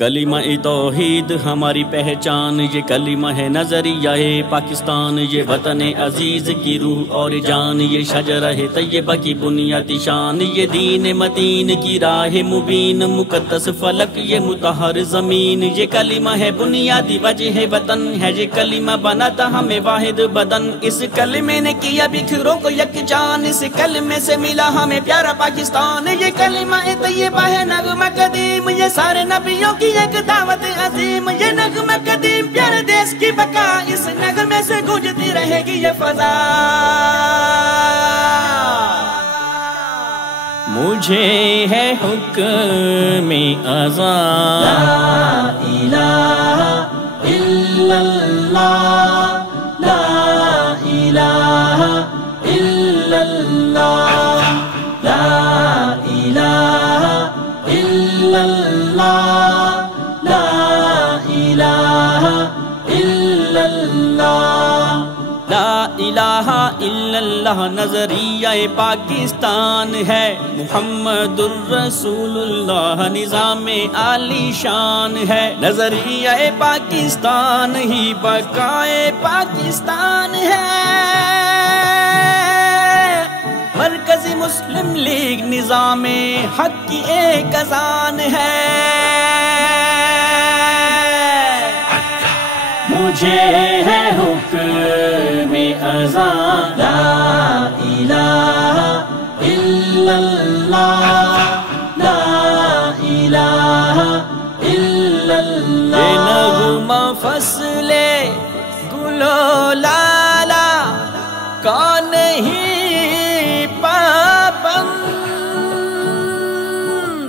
کلمہ توحید ہماری پہچان، یہ کلمہ ہے نظریہ پاکستان، یہ وطن عزیز کی روح اور جان، یہ شجرہ طیبہ کی بنیادی شان، یہ دین متین کی راہ مبین، مقدس فلک یہ مطہر زمین، یہ کلمہ ہے بنیادی وجہ وطن ہے، یہ کلمہ بناتا ہمیں واحد بدن، اس کلمے نے کیا بکھروں کو یکجان، اس کلمے سے ملا ہمیں پیارا پاکستان، یہ کلمہ طیبہ ہے نغمہ قدیم، یہ سارے نبیوں کی ایک دعوت عظیم، یہ نغمہ قدیم پیارے دیش کی بقا، اس نغمے سے گونجتی رہے گی یہ فضا۔ مجھے ہے حکم اذان، لا الہ الا اللہ، لا الہ الا اللہ، لا الہ الا اللہ، لا الہ الا اللہ، لا الہ الا اللہ نظریہ پاکستان ہے، محمد الرسول اللہ نظام عالی شان ہے، نظریہ پاکستان ہی بقائے پاکستان ہے، مرکزی مسلم لیگ نظام حق کی ایک اذان ہے، مجھے ہے حکم اذان، لا الہ الا اللہ، لا الہ الا اللہ، یہ نغمہ فصل گل و لالا کون ہی پابند،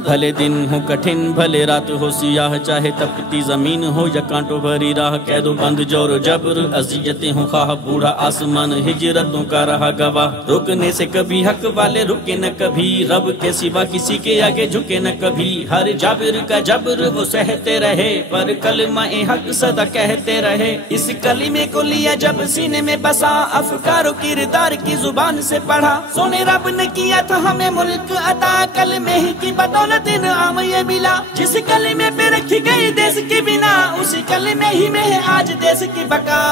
بھلے دن ہو کٹھن بھلے رات ہو سیاہ، چاہے تپتی زمین ہو یا کانٹوں بھری راہ، قید و بند جور و جبر اذیتیں ہوں، خواہ بوڑھا آسمان ہجرتوں کا رہا گواہ، رکنے سے کبھی حق والے رکے نہ کبھی، رب کے سوا کسی کے آگے جھکے نہ کبھی، ہر جابر کا جبر وہ سہتے رہے، پر کلمہ حق صدا کہتے رہے، اس کلمے کو لیا جب سینے میں بسا، افکار و کردار کی زبان سے پڑھا، سونے رب نے کیا تھا ہمیں ملک عطا، کلمے ہی کی بدولت انعام یہ ملا، جس کلمے پہ رکھی گئی دیس کی بنا، اسی کلمے ہی میں ہے آج دیس کی بقا۔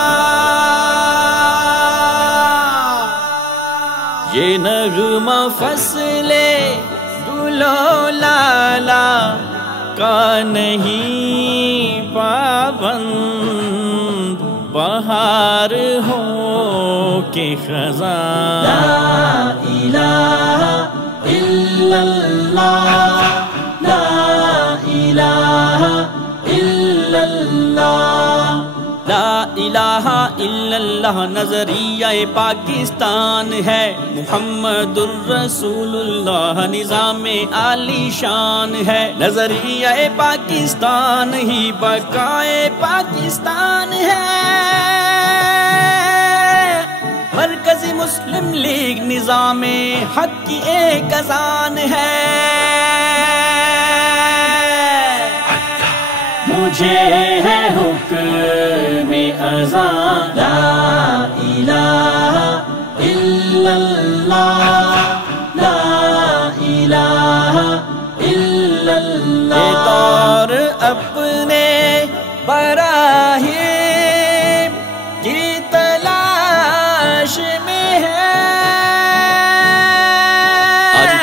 یہ نغمہ فصل گل و لالا کا نہیں پابند، بہار ہو کے خزاں، لا الہ الا اللہ، لا الہ الا اللہ، لا الہ الا اللہ نظریہ پاکستان ہے، محمد الرسول اللہ نظام عالی شان ہے، نظریہ پاکستان ہی بقائے پاکستان ہے، مرکزی مسلم لیگ نظام حق کی ایک اذان ہے، مجھے ہے حکم اذان، لا الہ الا اللہ، لا الہ الا اللہ، یہ دور اپنے براہیم کی تلاش میں ہے،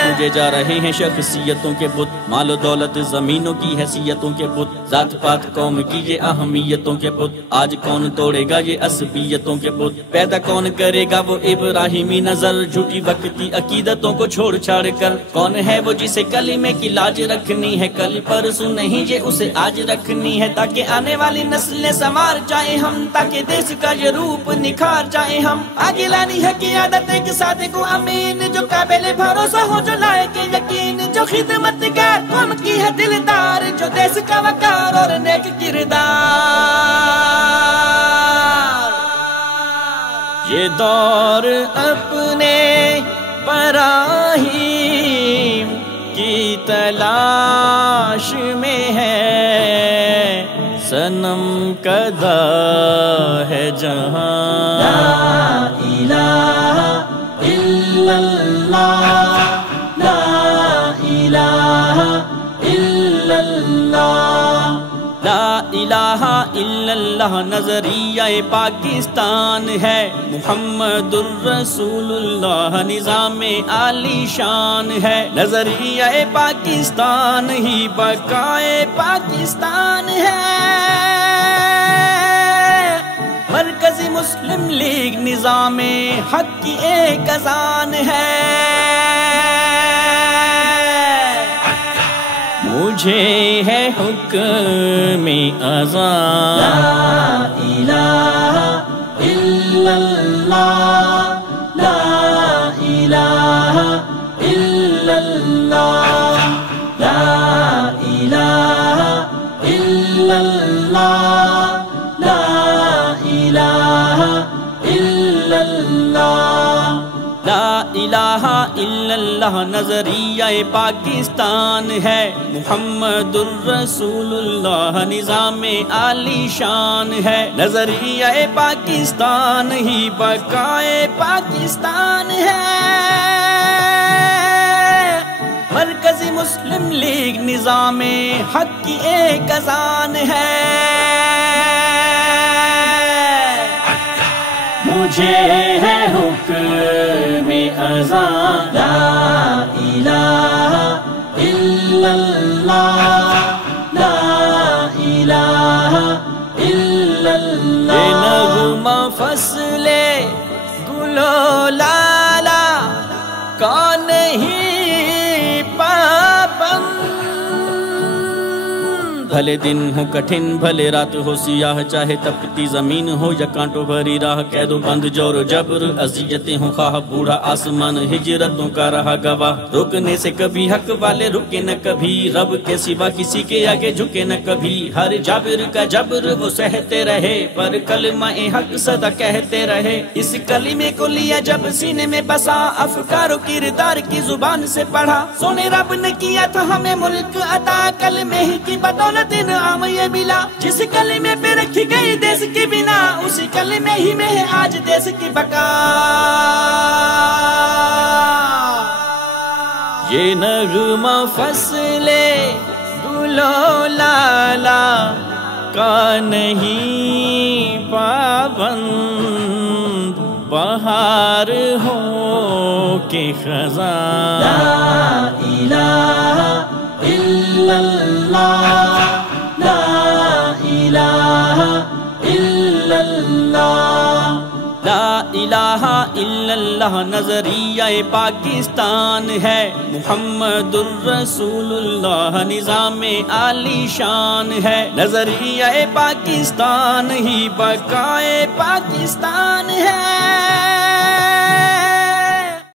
پوجے جا رہے ہیں شخصیتوں کے بت، مال و دولت زمینوں کی حیثیتوں کے بت، ذات پات قوم کی یہ اہمیتوں کے بت، آج کون توڑے گا یہ عصبیتوں کے بت، پیدا کون کرے گا وہ ابراہیمی نظر، جھوٹی وقتی عقیدتوں کو چھوڑ چھاڑ کر، کون ہے وہ جسے کلمے کی لاج رکھنی ہے، کل پرسوں نہیں یہ اسے آج رکھنی ہے، تاکہ آنے والی نسلیں سنوار جائیں ہم، تاکہ دیش کا یہ روپ نکھار جائیں ہم، آگے لانی ہے قیادت ایک صادق و امین، جو قابل بھروسہ ہو، جو لائق یقین، جو خدمت گار قوم کی ہے دلدار، جو دیش کا وقار اور نیک کردار، یہ دور اپنے براہیم کی تلاش میں ہے، صنم کدا ہے جہاں، لا الہ الا اللہ، لا الہ الا اللہ۔ لا الہ الا اللہ نظریہ پاکستان ہے، محمد الرسول اللہ نظام عالی شان ہے، نظریہ پاکستان ہی بقائے پاکستان ہے، مرکزی مسلم لیگ نظام حق کی ایک اذان ہے، مجھے ہے حکم اذان، لا الہ الا اللہ، لا الہ الا اللہ، لا الہ الا اللہ، لا الہ الا اللہ، لا الہ الا اللہ نظریہ پاکستان ہے، محمد الرسول اللہ نظام عالی شان ہے، نظریہ پاکستان ہی بقائے پاکستان ہے، مرکزی مسلم لیگ نظام حق کی ایک اذان ہے، مجھے ہے حکم اذان، لا الہ الا اللہ، لا الہ الا اللہ، یہ نغمہ فصل گل و لالا کا نہیں پابند، بھلے دن ہو کٹھن بھلے رات ہو سیاہ، چاہے تپتی زمین ہو یا کانٹوں بھری راہ، قید و بند جور و جبر اذیتیں ہوں خواہ، بوڑھا آسمان ہجرتوں کا رہا گواہ، رکنے سے کبھی حق والے رکے نہ کبھی، رب کے سوا کسی کے آگے جھکے نہ کبھی، ہر جابر کا جبر وہ سہتے رہے، پر کلمہ حق صدا کہتے رہے، اس کلمے کو لیا جب سینے میں بسا، افکار و کردار کی زبان سے پڑھا، سونے رب نے کیا تھا ہمیں ملک عطا، کلمے ہی کی بدولت انعام یہ ملا، جس کلمے پہ رکھی گئی دیس کی بنا، اسی کلمے ہی میں ہے آج دیس کی بقا، یہ نغمہ فصل گل و لالا کا نہیں پابند، بہار ہو کے خزاں، لا الہ الا اللہ، لا الہ الا اللہ، لا الہ الا اللہ نظریہ پاکستان ہے، محمد الرسول اللہ نظام عالی شان ہے، نظریہ پاکستان ہی بقائے پاکستان ہے،